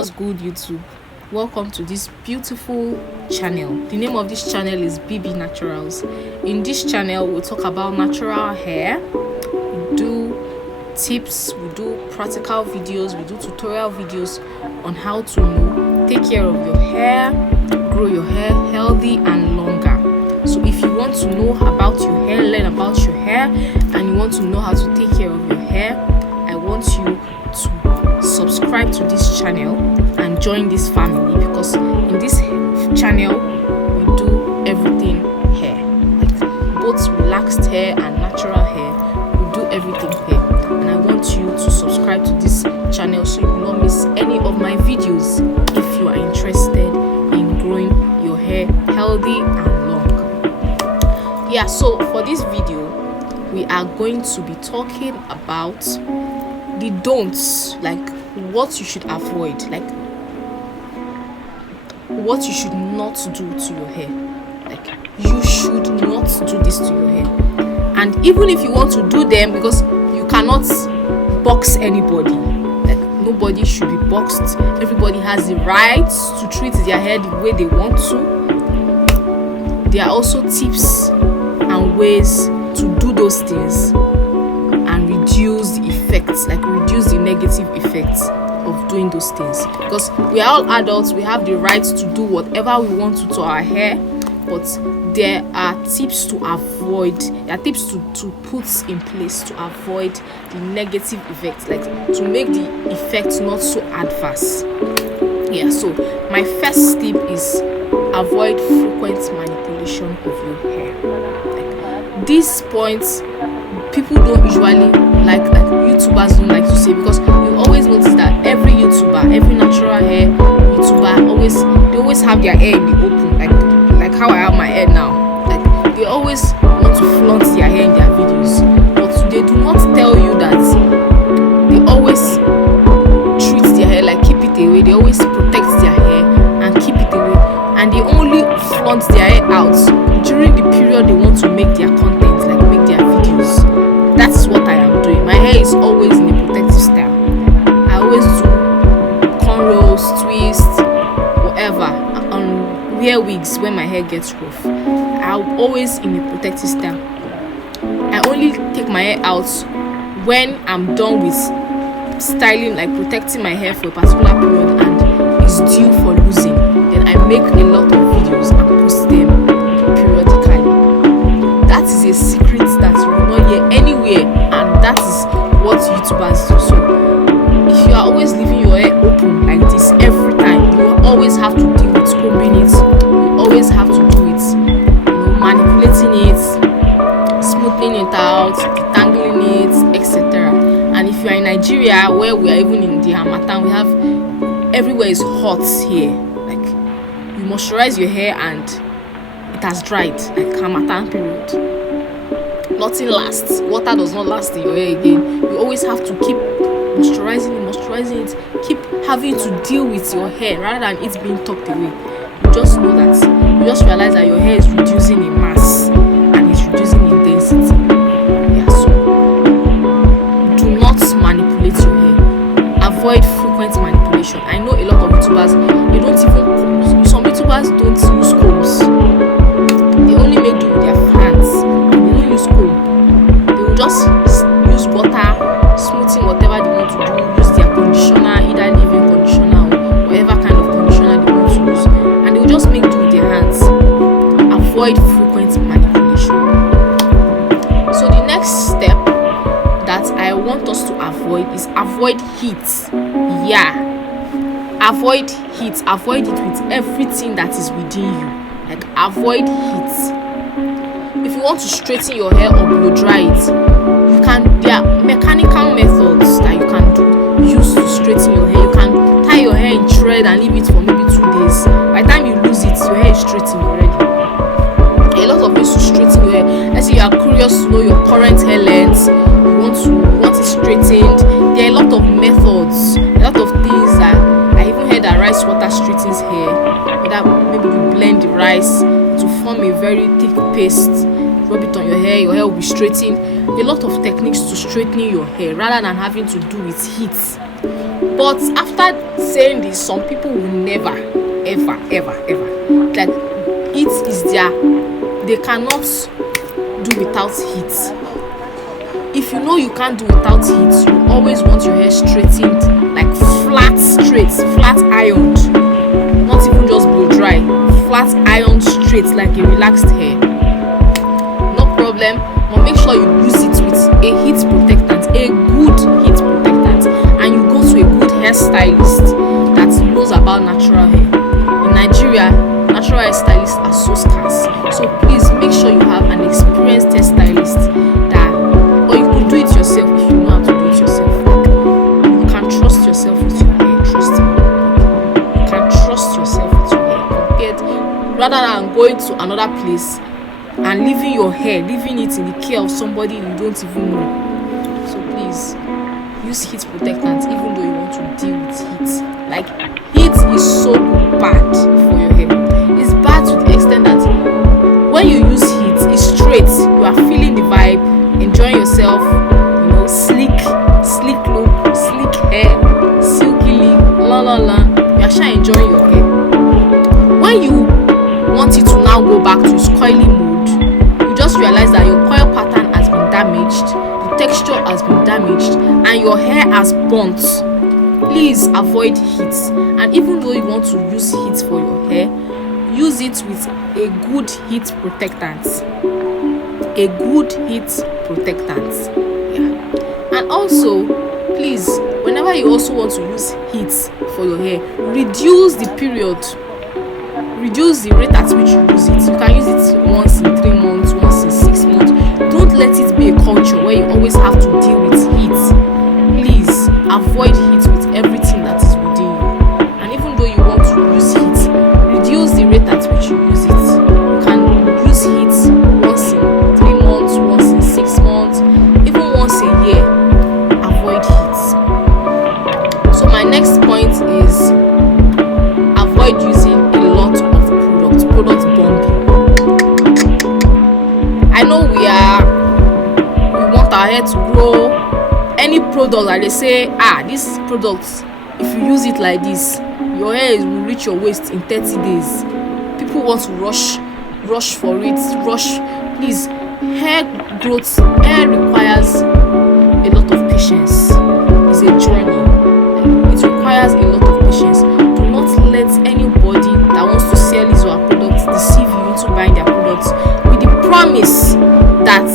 what's good, YouTube? Welcome to this beautiful channel. The name of this channel is BB Naturals. In this channel, we'll talk about natural hair. We do tips, we do practical videos, we do tutorial videos on how to take care of your hair, grow your hair healthy and longer. So if you want to know about your hair, learn about your hair, and you want to know how to take care of your hair, I want you to subscribe to this channel and join this family, because in this channel we do everything hair, like both relaxed hair and natural hair. We do everything hair, and I want you to subscribe to this channel so you will not miss any of my videos if you are interested in growing your hair healthy and long. Yeah, so for this video we are going to be talking about the don'ts, like what you should avoid, like what you should not do to your hair. Like you should not do this to your hair, and even if you want to do them, because you cannot box anybody, like nobody should be boxed. Everybody has the right to treat their hair the way they want to. There are also tips and ways to do those things and reduce the effects, like reduce the negative effects of doing those things, because we are all adults. We have the right to do whatever we want to our hair, but there are tips to avoid, there are tips to put in place to avoid the negative effects, like to make the effect not so adverse. Yeah, so my first tip is avoid frequent manipulation of your hair. Like these points people don't usually like YouTubers don't like to say, because you always notice that every YouTuber, every natural hair YouTuber, they always have their hair in the open, like how I have my hair now. Like they always want to flaunt their hair in their videos, but they do not tell you that they always treat their hair, like keep it away. They always protect their hair and keep it away, and they only flaunt their hair out during the period they want to make their content, like make their videos. That's what I am doing. My hair is always in a protective style. I always do cornrows, twists, whatever, and wear wigs when my hair gets rough. I'm always in a protective style. I only take my hair out when I'm done with styling, like protecting my hair for a particular period and it's due for losing. Then I make a lot of videos and post them periodically. That is a secret that you will not hear anywhere, and that is what YouTubers do. So if you are always leaving your hair open like this every time, you will always have to deal with combing it. You always have to do it, manipulating it, smoothing it out, detangling it, etc. And if you are in Nigeria, where we are even in the Harmattan, we have everywhere is hot here. Like you moisturize your hair and it has dried, like Harmattan period. Nothing lasts. Water does not last in your hair again. You always have to keep moisturizing it, keep having to deal with your hair rather than it being tucked away. You just know that, you just realize that your hair is reducing in mass and it's reducing in density. Yeah, so do not manipulate your hair. Avoid frequent manipulation. I know a lot of YouTubers, some YouTubers don't use combs. They only make do with their hands. They don't use comb. They will just use butter, smoothing whatever they want to do, use their conditioner, either leave-in conditioner or whatever kind of conditioner they want to use, and they will just make do with their hands. Avoid frequent manipulation. So the next step that I want us to avoid is avoid heat. Yeah, avoid heat. Avoid it with everything that is within you. Like avoid heat. If you want to straighten your hair or blow dry it, there are mechanical methods that you can use to straighten your hair. You can tie your hair in thread and leave it for maybe 2 days. By the time you lose it, your hair is straightened already. A lot of ways to straighten your hair. Let's say you are curious to know your current hair length, you want it straightened. There are a lot of methods, a lot of things that I even heard that rice water straightens hair. That maybe you blend the rice to form a very thick paste, rub it on your hair will be straightened. A lot of techniques to straightening your hair rather than having to do with heat. But after saying this, some people will never, ever, ever, ever, like, it is they cannot do without heat. If you know you can't do without heat, you always want your hair straightened, like flat straight, flat ironed, not even just blow dry, flat ironed straight, like a relaxed hair. No problem, but make sure you use it with a heat protectant, a good heat protectant, and you go to a good hairstylist that knows about natural hair. In Nigeria, natural hairstylists are so scarce, so please make sure you have an experienced hairstylist that, or you could do it yourself if you know how to do it yourself. You can trust yourself with your hair, trust me. You can trust yourself with your hair rather than going to another place and leaving your hair, leaving it in the care of somebody you don't even know. So please use heat protectant even though you want to deal with heat. Like, heat is so bad for your hair. It's bad to the extent that when you use heat, it's straight. You are feeling the vibe, enjoying yourself, slick look, slick hair, silky lip, la la la. You are sure enjoying your hair. When you want it to now go back to its coily mode, you just realize that your coil pattern has been damaged, the texture has been damaged, and your hair has burnt. Please avoid heat. And even though you want to use heat for your hair, use it with a good heat protectant. A good heat protectant. Yeah. And also, please, whenever you also want to use heat for your hair, reduce the period. Reduce the rate at which you use it. You can use it once in 3 months, once in 6 months. Don't let it be a culture where you always have to deal with heat. Please avoid heat with everything that is within you. And even though you want to use heat, reduce the rate at which you use it. You can use heat once in 3 months, once in 6 months, even once a year. Avoid heat. So my next point is avoid using a lot of product bombing. I know we want our hair to grow. Any product that they say, this product, if you use it like this, your hair will reach your waist in 30 days. People want to rush for it, please. Hair requires a lot of patience. It's a journey. It requires a lot of patience. Do not let anybody that wants to sell his or her product deceive you into buying their products with the promise that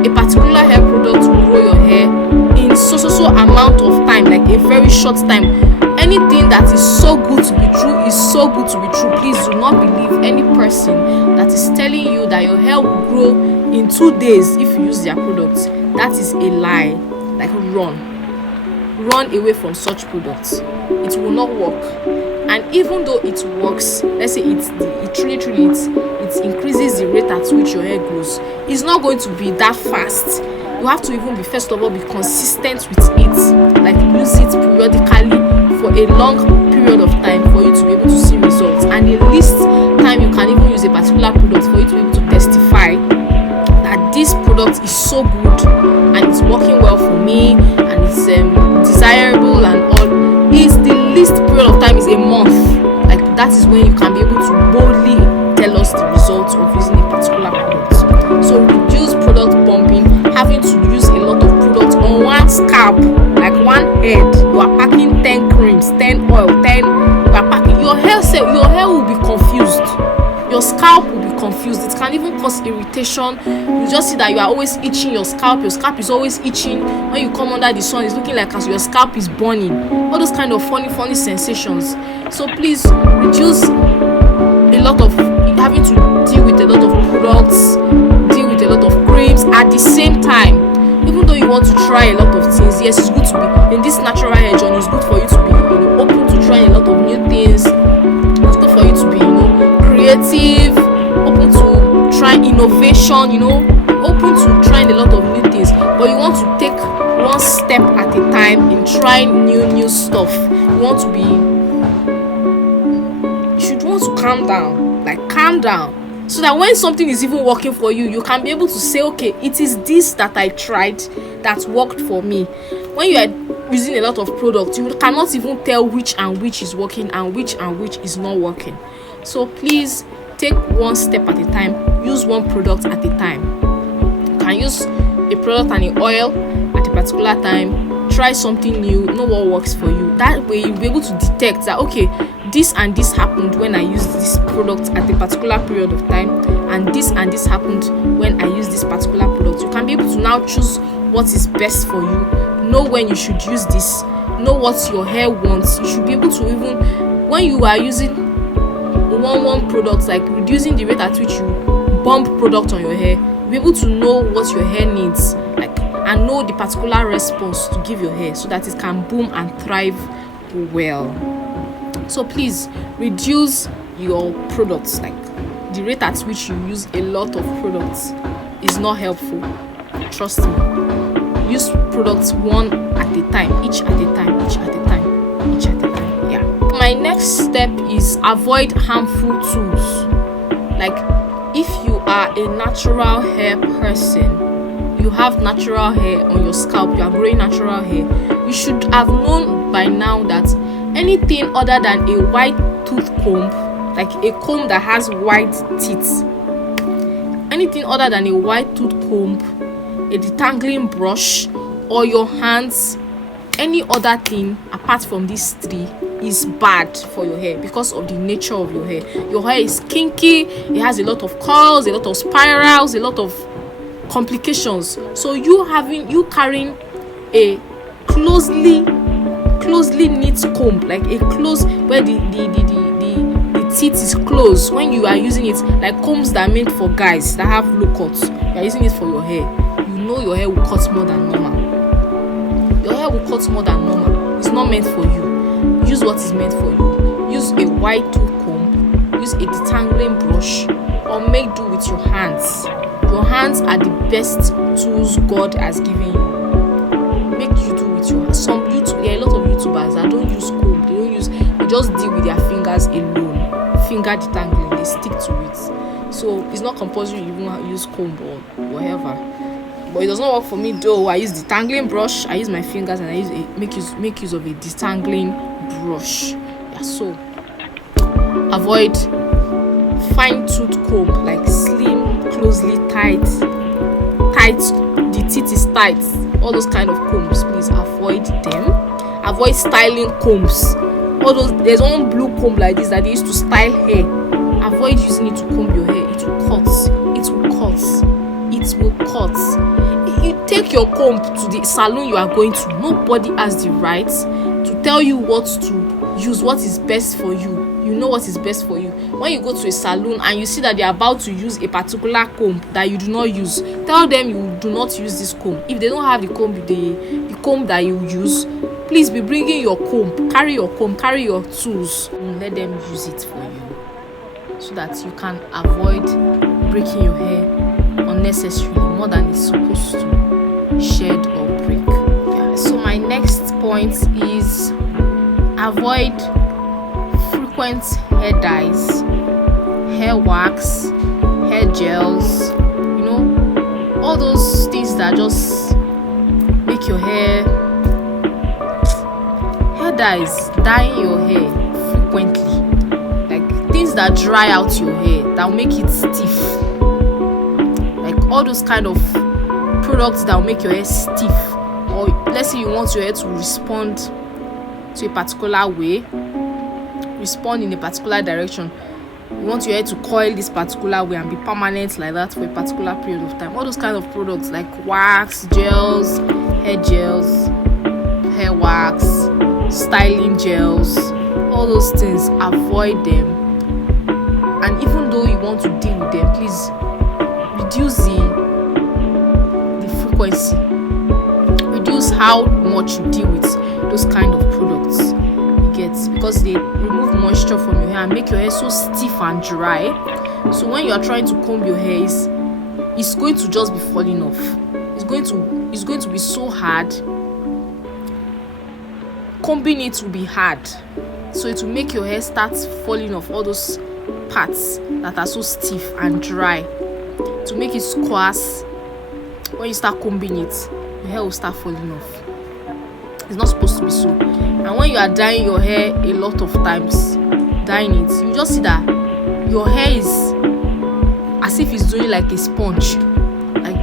a particular hair product will grow your hair in so amount of time, like a very short time. Anything that is so good to be true is so good to be true. Please do not believe any person that is telling you that your hair will grow in 2 days if you use their products. That is a lie. Like, run away from such products. It will not work. And even though it works, let's say it truly it increases the rate at which your hair grows, it's not going to be that fast. You have to even first of all be consistent with it, like use it periodically for a long period of time for you to be able to see results. And the least time you can even use a particular product for you to be able to testify that this product is so good and it's working well for me and it's desirable and all, is the least period of time is a month. Like, that is when you can be able to boldly tell us the results of using a particular product. So reduce product bombing, having to use a lot of products on one scalp, like one head. You are packing 10 creams, 10 oil, 10. You are packing your hair will be confused. Your scalp will be confused. It can even cause irritation. You just see that you are always itching your scalp. Your scalp is always itching. When you come under the sun, it's looking like as your scalp is burning. All those kind of funny sensations. So please reduce a lot of having to deal with a lot of products, deal with a lot of creams at the same time. Even though you want to try a lot of things, yes, it's good to be in this natural hair journey. It's good for you to be open to trying a lot of new things. It's good for you to be creative, open to trying innovation, open to trying a lot of new things. But you want to take one step at a time in trying new stuff. You want to calm down, so that when something is even working for you, you can be able to say, okay, it is this that I tried that worked for me. when you are using a lot of products, you cannot even tell which and which is working and which is not working. So please take one step at a time, use one product at a time. You can use a product and an oil at a particular time, try something new, know what works for you. That way you'll be able to detect that, okay, this and this happened when I used this product at a particular period of time, and this happened when I used this particular product. You can be able to now choose what is best for you, know when you should use this, know what your hair wants. You should be able to, even when you are using one product, like reducing the rate at which you bump product on your hair, be able to know what your hair needs, like, and know the particular response to give your hair so that it can boom and thrive well. So please reduce your products. Like, the rate at which you use a lot of products is not helpful. Trust me. Use products one at a time, each at a time, each at a time, each at a time. Yeah. My next step is avoid harmful tools. Like, if you are a natural hair person, you have natural hair on your scalp, you are growing natural hair, you should have known by now that anything other than a white tooth comb, like a comb that has white teeth, anything other than a white tooth comb, a detangling brush, or your hands, any other thing apart from these three is bad for your hair because of the nature of your hair. Your hair is kinky, it has a lot of curls, a lot of spirals, a lot of complications. So you carrying a closely knit comb, like a close where the teeth is closed, when you are using it, like combs that are meant for guys that have low cuts, you are using it for your hair, you know your hair will cut more than normal. Your hair will cut more than normal. It's not meant for you. Use what is meant for you. Use a white tooth comb, use a detangling brush, or make do with your hands. Your hands are the best tools God has given you. Make you do with your hands. There are a lot of YouTubers that don't use comb. They just deal with their fingers alone. Finger detangling, they stick to it. So it's not compulsory you even use comb or whatever. But it does not work for me though. I use detangling brush, I use my fingers, and I make use of a detangling brush. Yeah, so avoid fine tooth comb, like slim, closely tight, the teeth is tight, all those kind of combs. Please avoid them. Avoid styling combs. There's one blue comb like this that they used to style hair. Avoid using it to comb your hair. It will cut. You take your comb to the salon you are going to. Nobody has the right to tell you what to use, what is best for you. You know what is best for you. When you go to a salon and you see that they are about to use a particular comb that you do not use, tell them you do not use this comb. If they don't have the comb that you use, please be bringing your comb. Carry your tools, and let them use it for you, so that you can avoid breaking your hair unnecessarily more than it's supposed to shed or break. Yeah. So my next point is avoid frequent hair dyes, hair wax, hair gels, all those things that just make your hair dyes, dyeing your hair frequently, like things that dry out your hair, that will make it stiff, like all those kind of products that will make your hair stiff. Or let's say you want your hair to respond to a particular way, respond in a particular direction, you want your hair to coil this particular way and be permanent like that for a particular period of time. All those kind of products like wax, gels, hair wax, styling gels, all those things, avoid them. And even though you want to deal with them, please reduce the frequency, reduce how much you deal with those kind of products. Because they remove moisture from your hair and make your hair so stiff and dry. So when you are trying to comb your hair, it's going to just be falling off. It's going to be so hard. Combing it will be hard, so it will make your hair start falling off, all those parts that are so stiff and dry, to make it scarce. When you start combing it, your hair will start falling off. It's not supposed to be so. And when you are dyeing your hair a lot of times, dyeing it, you just see that your hair is as if it's doing like a sponge. Like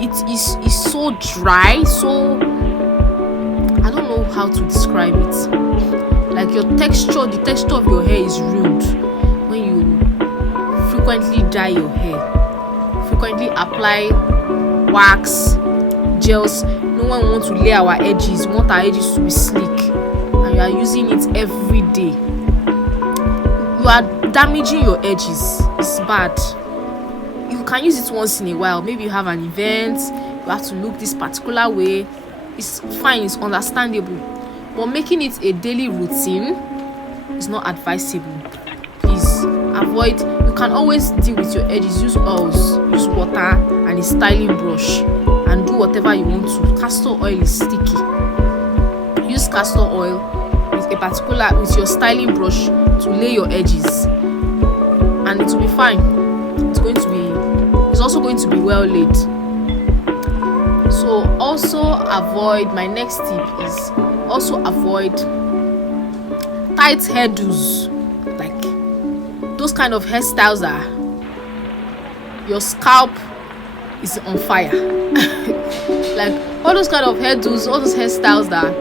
it is so dry, so I don't know how to describe it. Like the texture of your hair is ruined when you frequently dye your hair, frequently apply wax, gels. No one wants to lay our edges. We want our edges to be sleek, and you are using it every day. You are damaging your edges. It's bad. You can use it once in a while. Maybe you have an event, you have to look this particular way. It's fine, it's understandable. But making it a daily routine is not advisable. Please avoid. You can always deal with your edges. Use oils, use water and a styling brush, and do whatever you want to. Castor oil is sticky. Use castor oil with your styling brush to lay your edges, and it will be fine. It's also going to be well laid. So also avoid, my next tip is also avoid tight hairdos, like those kind of hairstyles that your scalp is on fire. Like all those kind of hairdos, all those hairstyles that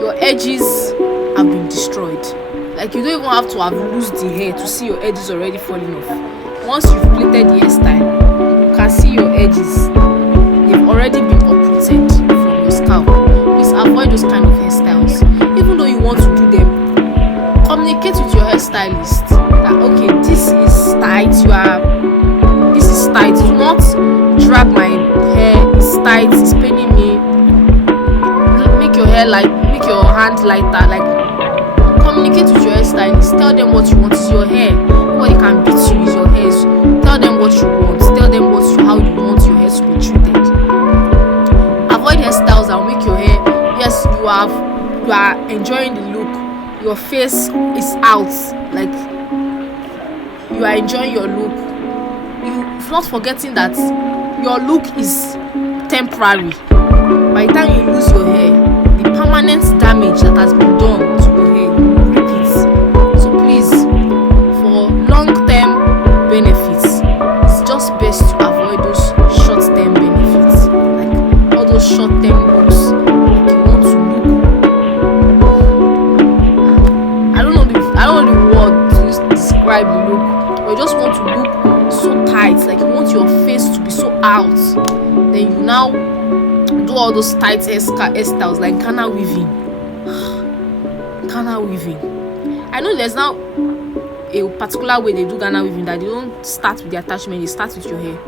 your edges have been destroyed. Like you don't even have to have loosed the hair to see your edges already falling off. Once you've plaited the hairstyle, you can see your edges. They've already been uprooted from your scalp. Please avoid those kind of hairstyles. Even though you want to do them, communicate with your hairstylist that okay, this is tight. This is tight. Do not drag my hair. It's tight. It's paining me. Make your hair light. Make your hand lighter. Like communicate with your hairstylist. Tell them what you want. It's your hair. Nobody can beat you. It's your hair. Tell them what you want. Tell them how you want your hair to be treated. Avoid hairstyles that will make your hair. Yes, you are enjoying the look. Your face is out. Like you are enjoying your look. You're not forgetting that your look is temporary. By the time you lose your hair, the permanent damage that has been done to your hair repeats. So please, for long-term benefits, it's just best to avoid those short-term benefits. Like all those short-term looks. Like you want to look. I don't know the word to describe the look. But you just want to look so tight. Like you want your face to be so out. Then you now do all those tight hairstyles like Ghana weaving. Ghana weaving. I know there's now a particular way they do Ghana weaving that they don't start with the attachment, they start with your hair.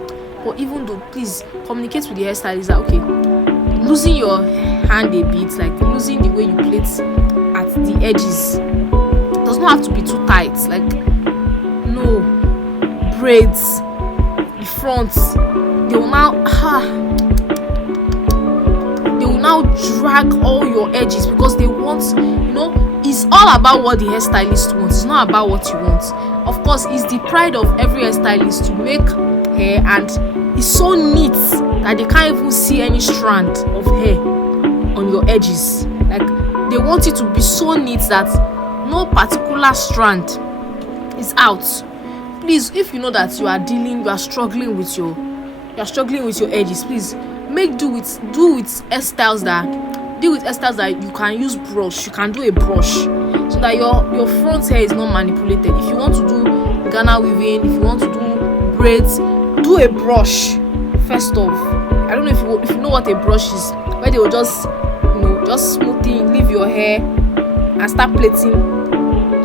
But even though, please communicate with the hairstylist that okay, losing your hand a bit, like losing the way you plait at the edges, does not have to be too tight. Like no braids, the front, they will now drag all your edges because they want, it's all about what the hairstylist wants. It's not about what you want. Of course, it's the pride of every hairstylist to make hair, and it's so neat that they can't even see any strand of hair on your edges. Like they want it to be so neat that no particular strand is out. Please, if you know that you are struggling with your edges, please do with hairstyles that you can use brush. You can do a brush so that your front hair is not manipulated. If you want to do Ghana weaving, if you want to do braids, do a brush first off. I don't know if you know what a brush is, where they will just smoothing, leave your hair and start plaiting,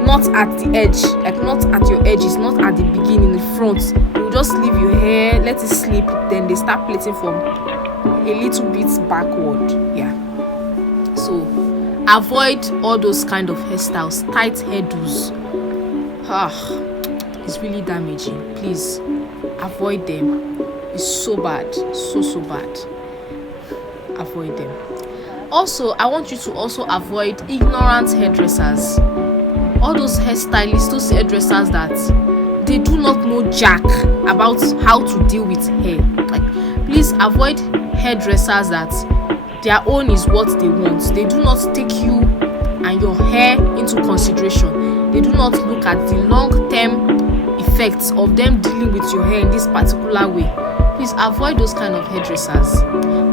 not at the edge, like not at your edges, not at the beginning, the front. You just leave your hair, let it sleep, then they start plaiting from a little bit backward. Yeah. So avoid all those kind of hairstyles, tight hairdos. It's really damaging. Please avoid them. It's so bad, so bad. Avoid them. Also, I want you to also avoid ignorant hairdressers. All those hairstylists, those hairdressers that they do not know jack about how to deal with hair. Like, please avoid hairdressers that their own is what they want. They do not take you and your hair into consideration. They do not look at the long-term effects of them dealing with your hair in this particular way. Please avoid those kind of hairdressers.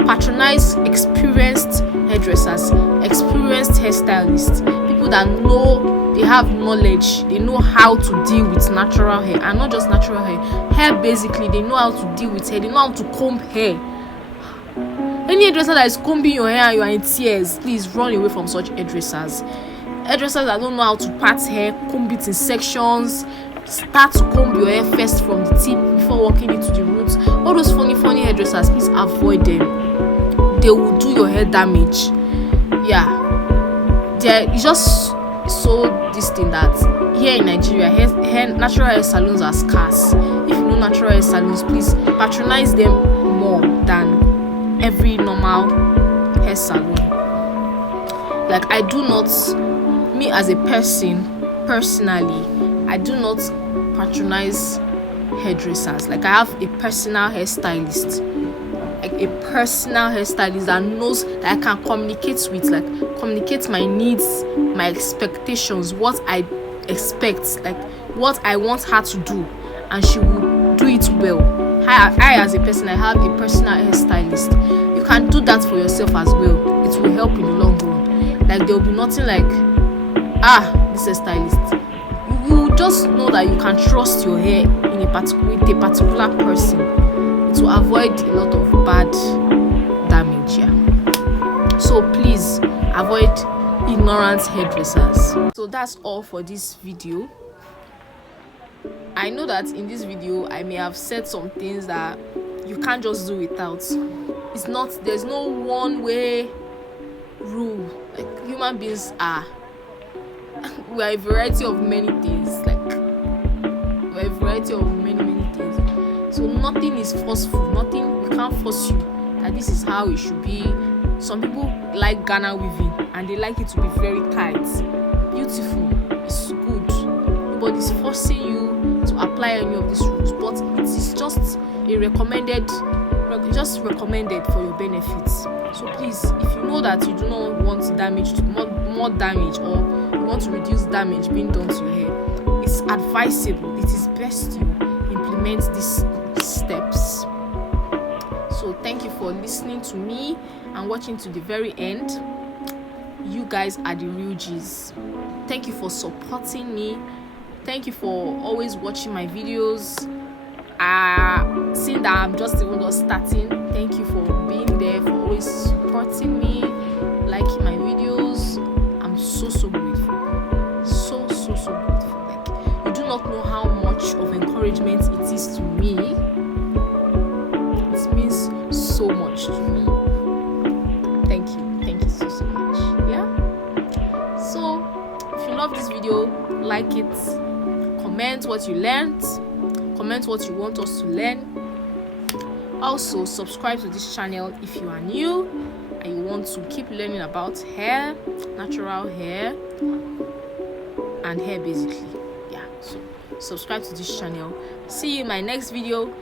Patronize experienced hairdressers, experienced hairstylists, people that know, they have knowledge, they know how to deal with natural hair, and not just natural hair basically. They know how to deal with hair, they know how to comb hair. Any hairdresser that is combing your hair and you are in tears, please run away from such hairdressers. Hairdressers that don't know how to part hair, comb it in sections, start to comb your hair first from the tip before walking into the roots. All those funny hairdressers, please avoid them. They will do your hair damage. Yeah, it's just so this thing that here in Nigeria, natural hair salons are scarce. If you know natural hair salons, please patronize them more than every normal hair salon. Like, I do not, me as a person, personally, I do not patronize hairdressers. Like, I have a personal hairstylist, that knows that I can communicate with, like, communicate my needs, my expectations, what I expect, like what I want her to do, and she will do it well. I as a person, I have a personal hairstylist. You can do that for yourself as well. It will help in the long run. Like, there will be nothing like, this hairstylist. You will just know that you can trust your hair with a particular person. It will avoid a lot of bad damage. Yeah. So please avoid ignorant hairdressers. So that's all for this video. I know that in this video I may have said some things that you can't just do without. There's no one way rule. Like, human beings are, we are a variety of many things. So nothing is forceful. Nothing, we can't force you that this is how it should be. Some people like Ghana weaving and they like it to be very tight, beautiful, it's good. Nobody's forcing you to apply any of these rules, but it is just recommended for your benefits. So please, if you know that you do not want more damage, or you want to reduce damage being done to your hair, it's advisable, it is best you implement these steps. So thank you for listening to me and watching to the very end. You guys are the real G's. Thank you for supporting me. Thank you for always watching my videos. Seeing that I'm just starting, thank you for being there, for always supporting me, liking my videos. I'm so grateful. So grateful. Like, you do not know how much of encouragement it is to me. It means so much to me. Thank you so much. Yeah. So if you love this video, like it, comment what you learned, comment what you want us to learn. Also, subscribe to this channel if you are new and you want to keep learning about hair, natural hair, and hair basically. Yeah, so subscribe to this channel. See you in my next video.